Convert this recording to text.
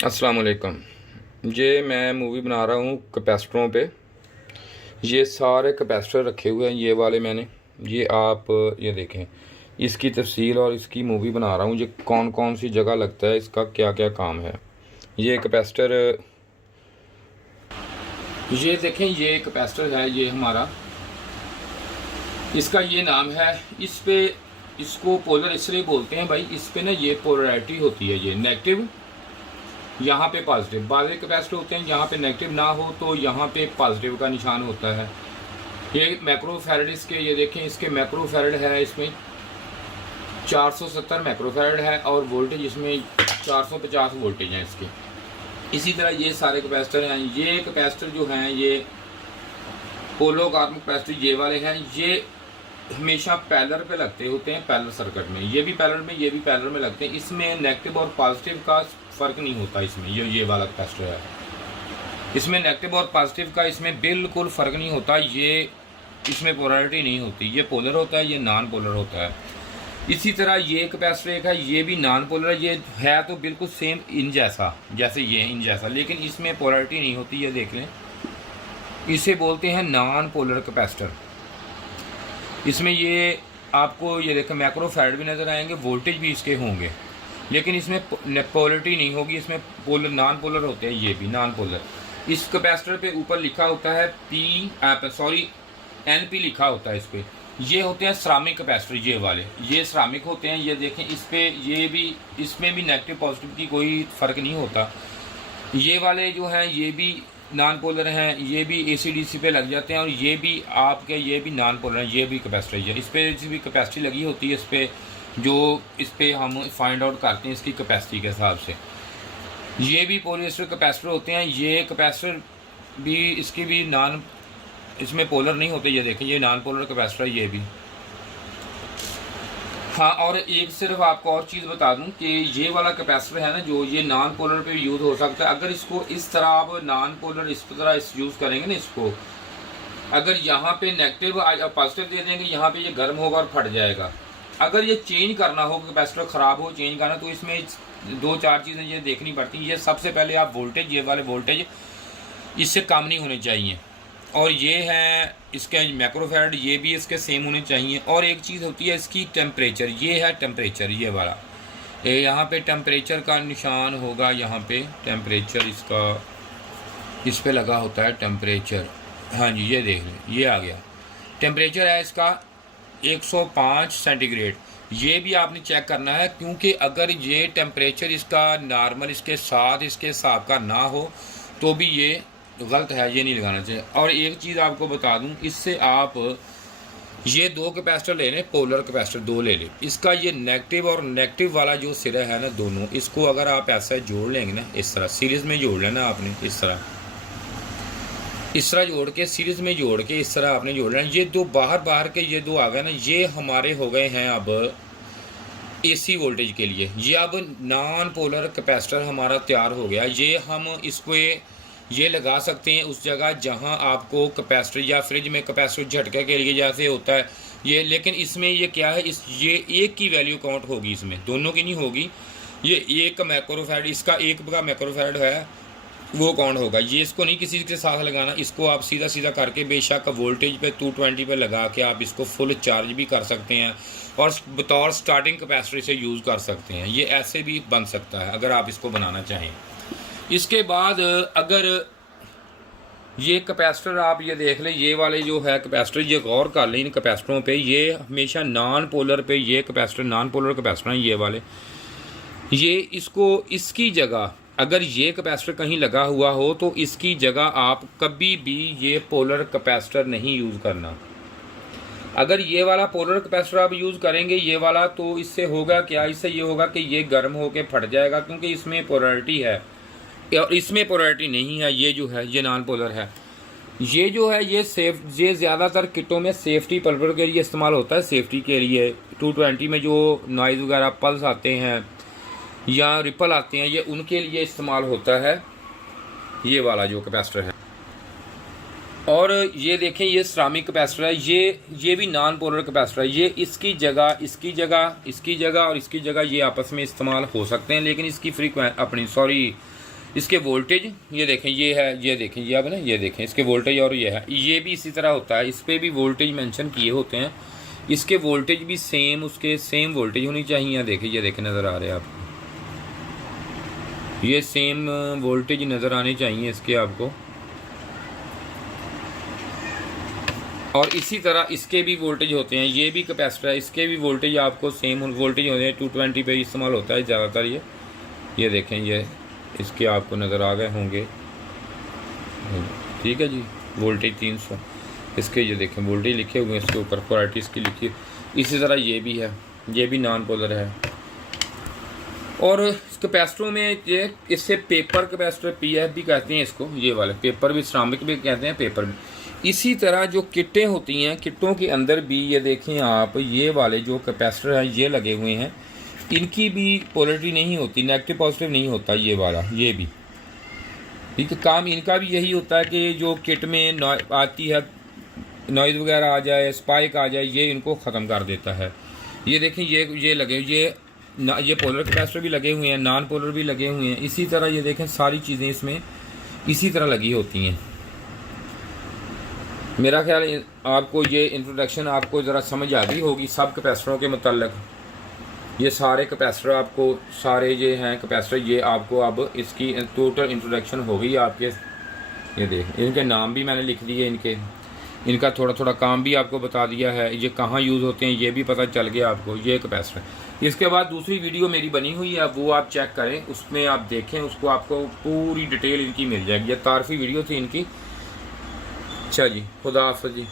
अस्सलाम वालेकुम। ये मैं मूवी बना रहा हूँ कैपेसिटरों पे। ये सारे कैपेसिटर रखे हुए हैं, ये वाले मैंने, ये आप ये देखें, इसकी तफसील और इसकी मूवी बना रहा हूँ। ये कौन कौन सी जगह लगता है, इसका क्या क्या काम है। ये कैपेसिटर, ये देखें, ये कैपेसिटर है, ये हमारा, इसका ये नाम है। इस पे इसको पोलर इसलिए बोलते हैं भाई, इस पे ना ये पोलैरिटी होती है, ये नेगेटिव, यहाँ पे पॉजिटिव। बाज़ कैपेसिटर होते हैं यहाँ पे नेगेटिव ना हो तो यहाँ पे पॉजिटिव का निशान होता है। ये मैक्रोफैरड, इसके ये देखें, इसके मैक्रोफैरड है, इसमें 470 मैक्रोफैरड है और वोल्टेज इसमें 450 वोल्टेज हैं इसके। इसी तरह ये सारे कैपेसिटर हैं। ये कैपेसिटर जो हैं ये पोलो कार्बन कैपेसिटर ये वाले हैं, ये हमेशा पैरेलल पे लगते होते हैं, पैरेलल सर्किट में। ये भी पैरेलल में, ये भी पैरेलल में लगते हैं। इसमें नेगेटिव और पॉजिटिव का फ़र्क नहीं होता इसमें। ये वाला कैपेसिटर है, इसमें नेगेटिव और पॉजिटिव का इसमें बिल्कुल फ़र्क नहीं होता। ये इसमें पोलैरिटी नहीं होती, ये पोलर होता है, ये नॉन पोलर होता है। इसी तरह ये कैपेसिटर एक है, ये भी नॉन पोलर, ये है तो बिल्कुल सेम इन जैसा, जैसे ये इन जैसा, लेकिन इसमें पोलैरिटी नहीं होती। ये देख लें, इसे बोलते हैं नॉन पोलर कैपेसिटर। इसमें ये आपको ये देखें मैक्रोफैरड भी नज़र आएंगे, वोल्टेज भी इसके होंगे, लेकिन इसमें पोलरिटी नहीं होगी। इसमें पोलर, नॉन पोलर होते हैं, ये भी नॉन पोलर। इस कैपेसिटर पे ऊपर लिखा होता है NP लिखा होता है इस पे। ये होते हैं सिरामिक कैपेसिटर, ये वाले, ये सिरामिक होते हैं। ये देखें, इस पे ये भी, इसमें भी नेगेटिव पॉजिटिव की कोई फ़र्क नहीं होता। ये वाले जो हैं ये भी नॉन पोलर हैं, ये भी AC/DC पे लग जाते हैं, और ये भी आपके, ये भी नॉन पोलर हैं, ये भी कैपेसिटर है। इस पर भी कैपेसिटी लगी होती है, इस पर जो इस पर हम फाइंड आउट करते हैं इसकी कैपेसिटी के हिसाब से। ये भी पॉलिएस्टर कैपेसिटर होते हैं। ये कैपेसिटर भी, इसकी भी नॉन, इसमें पोलर नहीं होते। ये देखें, ये नॉन पोलर कैपेसिटर है, ये भी। हाँ, और एक सिर्फ आपको और चीज़ बता दूं कि ये वाला कैपेसिटर है ना, जो ये नॉन पोलर पे भी यूज़ हो सकता है। अगर इसको इस तरह आप नॉन पोलर इस तरह यूज़ करेंगे ना, इसको अगर यहाँ पे नेगेटिव पॉजिटिव दे देंगे, यहाँ पे ये गर्म होगा और फट जाएगा। अगर ये चेंज करना हो, कैपेसिटर ख़राब हो, चेंज करना, तो इसमें 2-4 चीज़ें ये देखनी पड़ती हैं। ये सबसे पहले आप वोल्टेज, ये वाले वोल्टेज इससे कम नहीं होने चाहिए, और ये है इसके मैक्रोफैरड, ये भी इसके सेम होने चाहिए। और एक चीज़ होती है इसकी टेम्परेचर, ये है टेम्परेचर, ये वाला, यहाँ पे टेम्परेचर का निशान होगा, यहाँ पे टेम्परेचर इसका, इस पे लगा होता है टेम्परेचर। हाँ जी, ये देख लें, ये आ गया टेम्परेचर है इसका 105 सेंटीग्रेड। ये भी आपने चेक करना है, क्योंकि अगर ये टेम्परेचर इसका नॉर्मल इसके साथ इसके हिसाब का ना हो तो भी ये गलत है, ये नहीं लगाना चाहिए। और एक चीज़ आपको बता दूं, इससे आप ये 2 कैपेसिटर ले लें, पोलर कैपेसिटर 2 ले लें। इसका ये नेगेटिव और नेगेटिव वाला जो सिरा है ना, दोनों, इसको अगर आप ऐसा जोड़ लेंगे ना, इस तरह सीरीज़ में जोड़ लेना आपने, इस तरह जोड़ के, सीरीज़ में जोड़ के इस तरह आपने जोड़ लेना। ये 2 बाहर के ये 2 आ गए ना, ये हमारे हो गए हैं अब AC वोल्टेज के लिए। ये अब नॉन पोलर कैपेसिटर हमारा तैयार हो गया। ये हम इसको ये लगा सकते हैं उस जगह जहां आपको कैपेसिटर या फ्रिज में कैपेसिटर झटके के लिए जैसे होता है ये, लेकिन इसमें ये क्या है, इस ये एक की वैल्यू काउंट होगी, इसमें दोनों की नहीं होगी। ये एक का मैक्रोफैरड, इसका एक का मैक्रोफैरड है, वो काउंट होगा। ये इसको नहीं किसी के साथ लगाना, इसको आप सीधा करके बेशक वोल्टेज पे 220 पे लगा के आप इसको फुल चार्ज भी कर सकते हैं, और बतौर स्टार्टिंग कैपेसिटर से यूज़ कर सकते हैं। ये ऐसे भी बन सकता है अगर आप इसको बनाना चाहें। इसके बाद अगर ये कैपेसिटर आप ये देख लें, ये वाले जो है कैपेसिटर, ये गौर कर लें इन कैपेसिटरों पे, ये हमेशा नॉन पोलर पे, ये कैपेसिटर नॉन पोलर कैपेसिटर हैं ये वाले। ये इसको, इसकी जगह अगर ये कैपेसिटर कहीं लगा हुआ हो तो इसकी जगह आप कभी भी ये पोलर कैपेसिटर नहीं यूज़ करना। अगर ये वाला पोलर कैपेसिटर आप यूज़ करेंगे, ये वाला, तो इससे होगा क्या, इससे ये होगा कि ये गर्म होकर फट जाएगा, क्योंकि इसमें पोलैरिटी है और इसमें पोलैरिटी नहीं है। ये जो है ये नॉन पोलर है। ये जो है ये ज़्यादातर किटों में सेफ्टी पर्पज़ के लिए इस्तेमाल होता है, सेफ्टी के लिए। 220 में जो नॉइज़ वगैरह पल्स आते हैं या रिपल आते हैं, ये उनके लिए इस्तेमाल होता है ये वाला जो कैपेसिटर है। और ये देखें, ये सिरामिक कैपेसिटर है, ये भी नॉन पोलर कैपेसिटर है। ये इसकी जगह, इसकी जगह, इसकी जगह और इसकी जगह ये आपस में इस्तेमाल हो सकते हैं, लेकिन इसकी इसके वोल्टेज ये देखें, ये है, ये देखें, ये अब ना ये देखें इसके वोल्टेज, और ये है, ये भी इसी तरह होता है, इस पर भी वोल्टेज मेंशन किए होते हैं, इसके वोल्टेज भी सेम, उसके सेम वोल्टेज होनी चाहिए। देखिए, ये देखें, नज़र आ रहे हैं आपको, ये सेम वोल्टेज नज़र आने चाहिए इसके आपको। और इसी तरह इसके भी वोल्टेज होते हैं, ये भी कैपेसिटर है, इसके भी वोल्टेज आपको सेम वोल्टेज होते हैं। 220 पे इस्तेमाल होता है ज़्यादातर। ये देखें, ये इसके आपको नज़र आ गए होंगे, ठीक है जी। वोल्टेज 300 इसके, ये देखें वोल्टेज लिखे हुए हैं इसके ऊपर, क्वालिटी इसकी लिखी। इसी तरह ये भी है, ये भी नॉन पोलर है। और कैपेसिटरों में ये इससे पेपर कैपेसिटर PF भी कहते हैं इसको, ये वाले पेपर भी, सिरामिक भी कहते हैं, पेपर भी। इसी तरह जो किटें होती हैं, किटों के अंदर भी ये देखें आप, ये वाले जो कैपेसिटर हैं ये लगे हुए हैं, इनकी भी पोलरिटी नहीं होती, नेगेटिव पॉजिटिव नहीं होता ये वाला, ये भी ठीक है। काम इनका भी यही होता है कि जो किट में आती है, नॉइज़ वगैरह आ जाए, स्पाइक आ जाए, ये इनको ख़त्म कर देता है। ये देखें, ये लगे, ये पोलर कैपेसिटर भी लगे हुए हैं, नॉन पोलर भी लगे हुए हैं। इसी तरह ये देखें, सारी चीज़ें इसमें इसी तरह लगी होती हैं। मेरा ख्याल आपको ये इंट्रोडक्शन आपको ज़रा समझ आ गई होगी सब कैपेसिटरों के मतलब। ये सारे कैपेसिटर आपको, सारे ये हैं कैपेसिटर, ये आपको अब इसकी टोटल इंट्रोडक्शन हो गई आपके। ये देख, इनके नाम भी मैंने लिख दिए, इनका थोड़ा थोड़ा काम भी आपको बता दिया है, ये कहाँ यूज़ होते हैं ये भी पता चल गया आपको। ये कैपेसिटर, इसके बाद दूसरी वीडियो मेरी बनी हुई है, वो आप चेक करें, उसमें आप देखें, उसको आपको पूरी डिटेल इनकी मिल जाएगी। ये तारफी वीडियो थी इनकी। अच्छा जी, खुदा हाफ़िज़ जी।